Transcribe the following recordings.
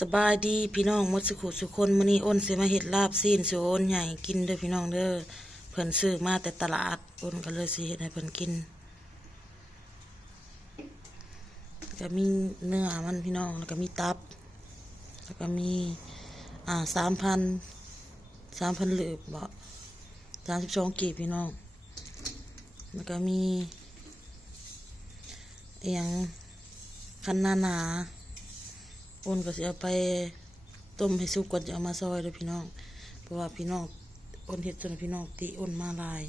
สบายดีพี่น้องมดสุขุสุคนมื้อนี้อ้นสิมาเฮ็ดลาบซีนสิโอนใหญ่กินเด้อพี่น้องเด้อเพิ่นซื้อมาแต่ตลาดอ้นก็เลยสิเฮ็ดให้เพิ่นกินก็มีเนื้อมันพี่น้องแล้วก็มีตับ แล้วก็มีอ่าสามพันสามพันหลืบบ่สามสิบสองกีบพี่น้อง แล้วก็มีเอียงคันนานา อ้นก็สิเอาไปต้มให้สุกก่อนจะเอามาซอยเด้อพี่น้อง เพราะว่าพี่น้องอ้นเฮ็ดจนพี่น้องติอ้นมาหลาย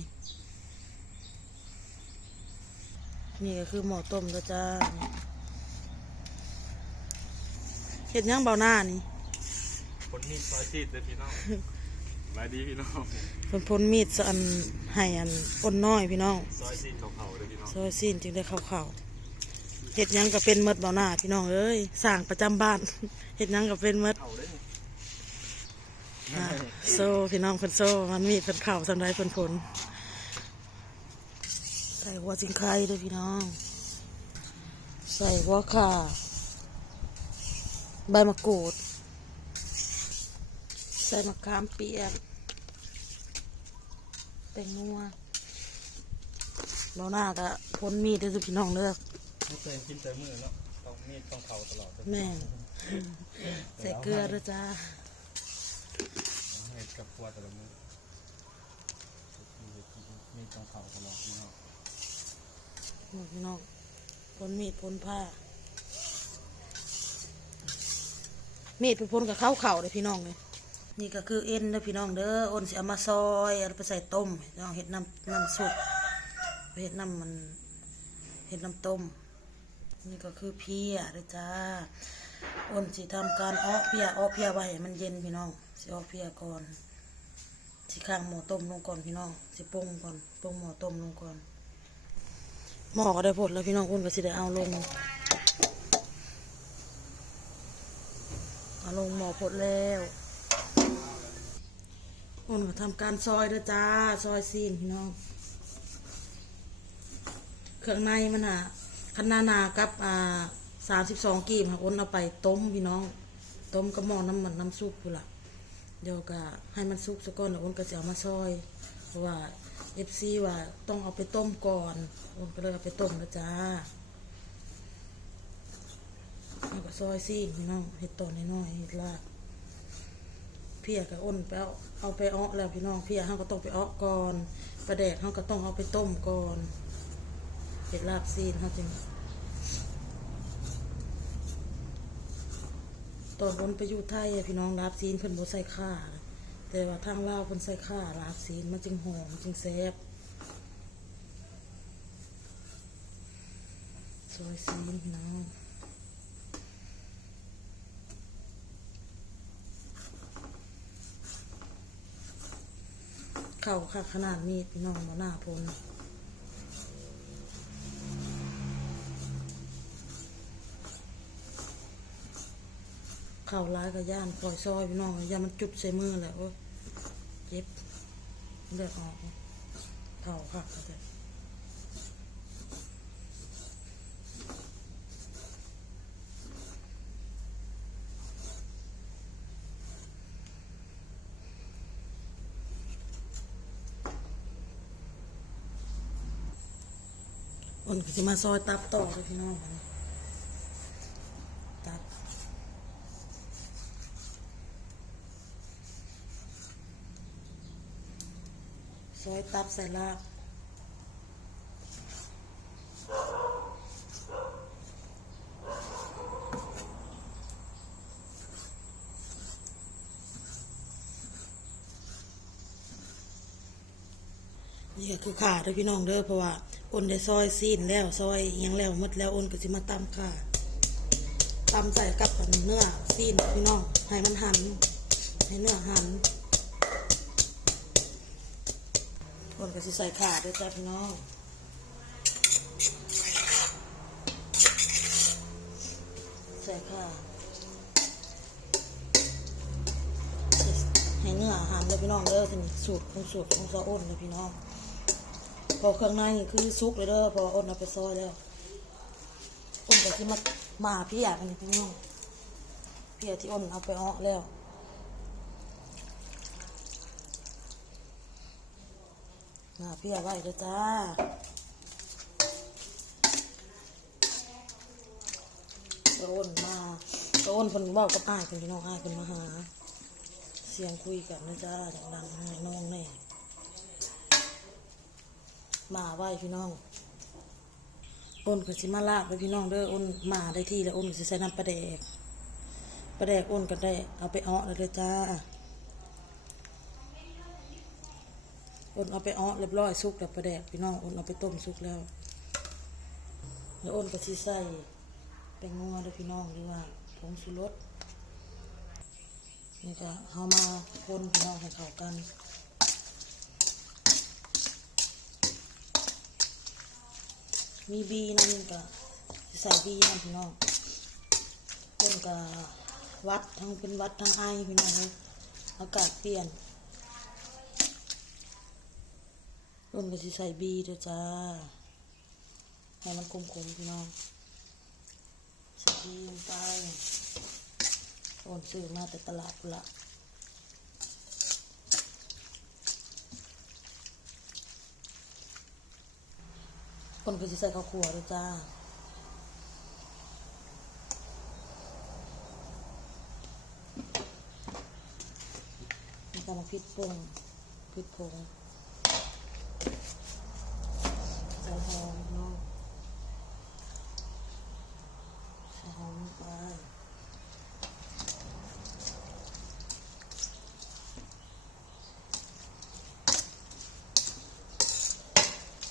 นี่ก็คือหม้อต้มแล้วจ้าเฮ็ดหยังเบาหน้านี่คนนี้ซอยซีดเลยพี่น้องมาดีพี่น้องเพิ่นพ้นมีดสอันให้อันอ้นน้อยพี่น้อง ซอยซีดเขาๆเลยพี่น้อง ซอยซีนจึงได้เข้าเข้าๆ เฮ็ดหยังก็เป็นหมดเบาหน้าพี่น้องเอ้ยสร้างประจำบ้านเฮ็ดหยังก็เป็นหมดเขาเลยอ่าโซ่พี่น้องคนโซ่มันมีเป็นเข่าสำไรเป็นผลใส่หัวจิงไข่ด้วยพี่น้อง ใส่หัวข่าใบมะกรูด ใส่มะขามเปียกแตงนัวเราหน้าก็พ้นมีดด้วยสิพี่น้องเด้อ ไม่เคยกินแต่มือเนาะต้องมีดต้องเข่าตลอดแม่งใส่เกลือด้วยจ้าให้กับครัวแต่ละมือมีดต้องเข่าตลอดพี่น้องพี่น้องพ้นมีดพ้นผ้า มีดไปพ้นกับข้าวเข่าเลยพี่น้องเลยนี่ก็คือเอ็นเด้อพี่น้องเด้ออ้นสิเอามาซอยเอาไปใส่ต้มพี่น้องเห็ดน้ำน้ำซุปไปเห็ดน้ำมันเห็ดน้ำต้ม นี่ก็คือเพียเด้อจ้าอ้นสิทำการอ้อเพียอ้อเพียไว้ให้มันเย็นพี่น้องสิอ้อเพียก่อนสิข้างหม้อต้มลงก่อนพี่น้องสิปรุงก่อนปรุงหม้อต้มลงก่อนหม้อก็ได้ผลแล้วพี่น้องอ้นก็สิได้เอาลงเอาลงหม้อพดแล้วอ้นก็ทำการซอยเด้อจ้าซอยซีนพี่น้องเครื่องในมันอะ คันนานากับอ่าสามสิบสองกีบค่ะอ้นเอาไปต้มพี่น้อง ต้มกับหม้อน้ำมันน้ำซุปพู่นล่ะเดี๋ยวก็ให้มันสุกซะก่อนเดี๋ยวอ้นก็จะเอามาซอย เพราะว่าเอฟซีว่าต้องเอาไปต้มก่อนอ้นก็เลยเอาไปต้มแล้วจ้าเอาก็ซอยซี่พี่น้องเห็ดตอนน้อยๆเห็ดลาดเพียกับอ้นไปเอาเอาไปเอาะแล้วพี่น้องเพียเขาก็ต้องไปเอาะก่อนปลาแดกเขาก็ต้องเอาไปต้มก่อน เห็ดลาบซีนเขาจึงตอนอ้นไปอยู่ไทยพี่น้องลาบซีนเพิ่นบ่ใส่ข้าแต่ว่าทางลาวเพิ่นใส่ข้าลาบซีนมันจึงหอมจึงแซ่บซอยซีนพี่น้องเข่าค่ะขนาดนี้พี่น้องมาหน้าพล ข่าร้ายกับย่านปล่อยซอยพี่น้องย่านมันจุดใส่มือแหละโอ้ยเจ็บเลือดออกเข่าค่ะแต่อ้นก็จะมาซอยตับต่อเลยพี่น้องตับ ซอยตับใส่ลาบนี่ก็คือขาเด้อพี่น้องเด้อเพราะว่าอ้นได้ซอยซีนแล้วซอยยังแล้วหมดแล้วอ้นก็สิมาตำขาตำใส่กับเนื้อซีนพี่น้องให้มันหันให้เนื้อหัน อ้นก็สิใส่ขาด้อจ้าพี่น้องใส่ขาให้เนื้อหันเลยพี่น้องเด้อเป็นสูตรของสูตรของซออ้นเลยพี่น้อง พอเครื่องในนี่คือซุกเลยเด้อพออ้นเอาไปซอยแล้วอ้นก็คือมามาพี่อยากกันนี่พี่น้องพี่พียที่อ้นเอาไปอ้อแล้ว มาเพียไว้เด้อจ้าโดนมาโดนคนเว่ากับอ้ายคนพี่น้องอ้ายคนมาหา เสียงคุยกันนะจ้าดังๆให้น้องแน่มาไหว้พี่น้องอ้นก็สิมาลาบไปพี่น้องเด้ออ้นมาได้ที่แล้วอ้นสิใส่น้ำปลาแดกปลาแดกอ้นก็ได้เอาไปอ้อแล้วเด้อจ้า อนเอาไปอ้อเรียบร้อยสุกแล้วปลาแดกพี่น้องอนเอาไปต้มสุกแล้วแล้วอนก็สิใส่แป้งงัวด้อพี่น้องหรือว่าผงชูรสนี่ก็เอามาคนพี่น้องให้เข้ากันมีบีนั่นก็ใส่บีนั่นพี่น้องคนก็วัดทั้งเป็นวัดทั้งไอพี่น้องเลยอากาศเปลี่ยน คนก็สิใส่บีเด้อจ้า ให้มันคมๆพี่น้องใส่บีลงไปโอนซื้อมาแต่ตลาดละคนก็สิใส่ข้าวขัวเด้อจ้า มีการมาพริกป่งพริกผง ใส่หอมเนาะใส่หอมลงไป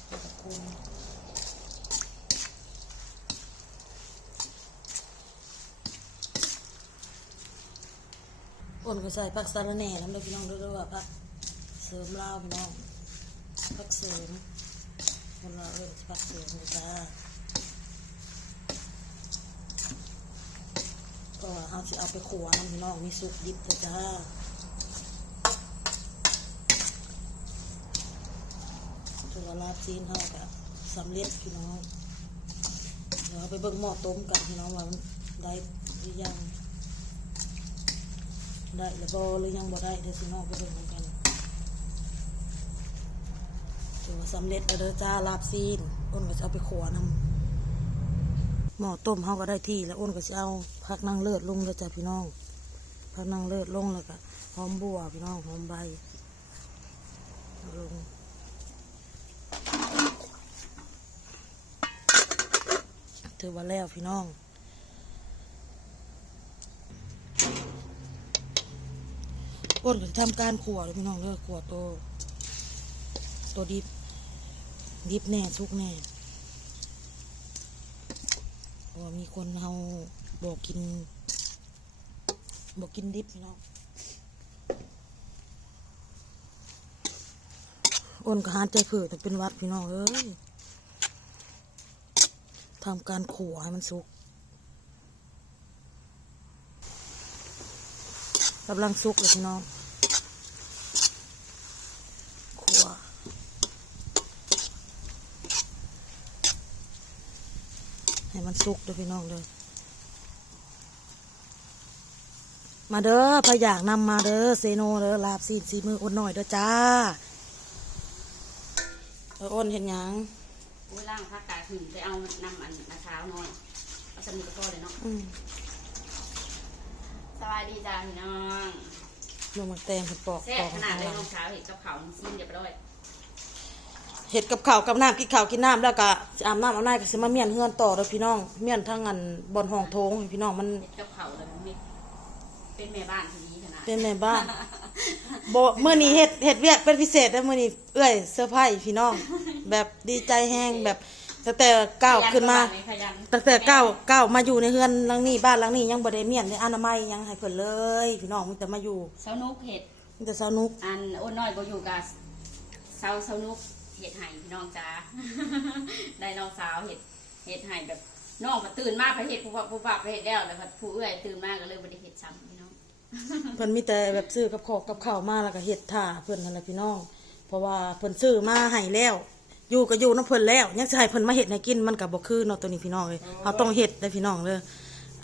แล้วก็คนก็ใส่ผักสะระแหน่แล้วเด้อพี่น้องเด้อว่าผักเสริมเล่าพี่น้องผักเสริม คนเราเออผักเสริมเลยจ้าก็เอาสิเอาไปขัวน้ำน้องมีสุกดิบเลยจ้าตัวลาบจีนเขากับสำเร็จพี่น้องเดี๋ยวเอาไปเบิ่งหม้อต้มกันพี่น้องว่ามันได้หรือยัง ได้หรือบ่หรือยังบ่ได้เดี๋ยวสิน้องไปเบิ่งกันถือว่า สำเร็จแล้วเด้อจ้าลาบซีนอ้นก็จะเอาไปขัวนำหม้อต้มเฮาก็ได้ที่แล้วอ้นก็จะเอาผักนางเลิศลงเด้อจ้าพี่น้องผักนางเลิศลงแล้วก็หอมบัวพี่น้องหอมใบลงถือว่าแล้วพี่น้องอ้นก็จะทำการขวเลยพี่น้องเลิกขัวตัวตัวดิบ ดิบแน่สุกแน่ว่ามีคนเฮาบอกกิน บอกกินดิบพี่น้องอ้นก็หาใจเผื่อแต่เป็นวัดพี่น้องเอ้ยทำการขัวให้มันสุกกำลังสุกเลยพี่น้อง ขัว ให้มันสุกเด้อพี่น้องเด้อมาเด้อพะอยากนำมาเด้อเซโนเด้อลาบซีนสีมืออ้นหน่อยเด้อจ้าเอออ้นเห็นหยังโอ้ยล่างพักกาถึงไปเอานำอันนาเช้าหน่อยเอาสมุดกระโปเลยเนาะอืมสบายดีจ้าพี่น้องลงมาแตงเห็ดปอกแซ่ปบอกขนาดเลยข้างหน้ลัองงเช้าเห็นกับเขาวซิ้นเรียบร้อย เห็ดกับข้าวกับน้ำกินข้าวกินน้ำแล้วก็สิอาบน้ำอาบน้ำก็สิมาเมียนเฮือนต่อเด้อพี่น้องเมียนทั้งอันบอนห้องโถงให้พี่น้องมันเห็ดกับเขาวเลยมันมีเป็นแม่บ้านที่ดีขนาดเป็นแม่บ้านโบเมื่อนี้เฮ็ดเฮ็ดเวียกเป็นพิเศษแล้วมื่อนี้เอ้ยเซอร์ไพรส์พี่น้อง แบบดีใจแห้งแบบตั้งแต่ก้าวขึ้นมาขยันตั้งแต่ก้าวก้าวมาอยู่ในเฮือนหลังนี้บ้านหลังนี้ยังบ่ได้เมียนได้อนามัยยังให้เพิ่นเลย พี่น้องมีแต่มาอยู่เสานุกเห็ดมีแต่สาวนุกอันอ้นน้อยบ่อยู่กับเสาเสานุก เห็ดไห่พี่น้องจ้า ได้น้องสาวเห็ดเห็ดไห่แบบน้องก็ตื่นมาไปเห็ดผู้ว่าผู้ว่าไปเห็ดแล้วแล้วก็ผู้เอื้อยตื่นมาก็เลยบ่ได้เห็ดซ้ำพี่น้อง เพิ่นมีแต่แบบซื้อกับของกับข้าวมาแล้วก็เฮ็ดท่าเพิ่นนั่นแหละพี่น้อง เพราะว่าเพิ่นซื้อมาให้แล้ว อยู่ก็อยู่นำเพิ่นแล้วยังสิให้เพิ่นมาเฮ็ดให้กินมันก็บ่คือเนาะตัวนี้พี่น้องเอ้ยเฮาต้องเฮ็ดได้อพี่น้องเด้อ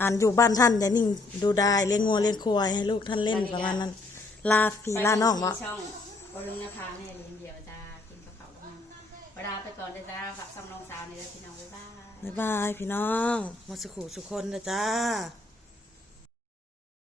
อ่านอยู่บ้านท่านอย่านิ่งดูได้เลี้ยงงัวเลี้ยงควายให้ลูกท่านเล่นประมาณนั้นลาพี่ลาน้องบ่ ไปที่ช่องบรุงนภาแม่เลี้ย ลาไปก่อนเลยจ้าฝากสำนองสาวนี่เลยพี่น้องบ๊ายบาย บ๊ายบายพี่น้องมาสุขุสุคนเดจ้า